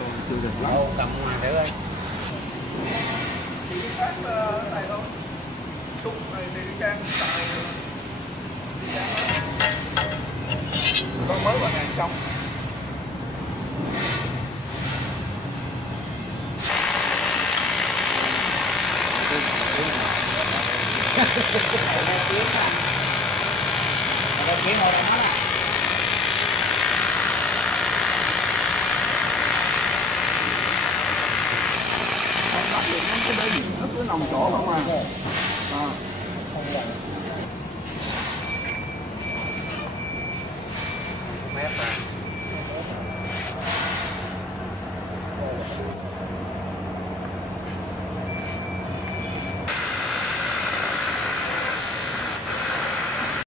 Còn chưa được lắm. Đâu cầm ngoài để ơi. Chỉ cái khác này thôi. Tung này thì cái trang xài có mới vào ngàn xong. Nó cứ nằm chỗ không à. Mép à.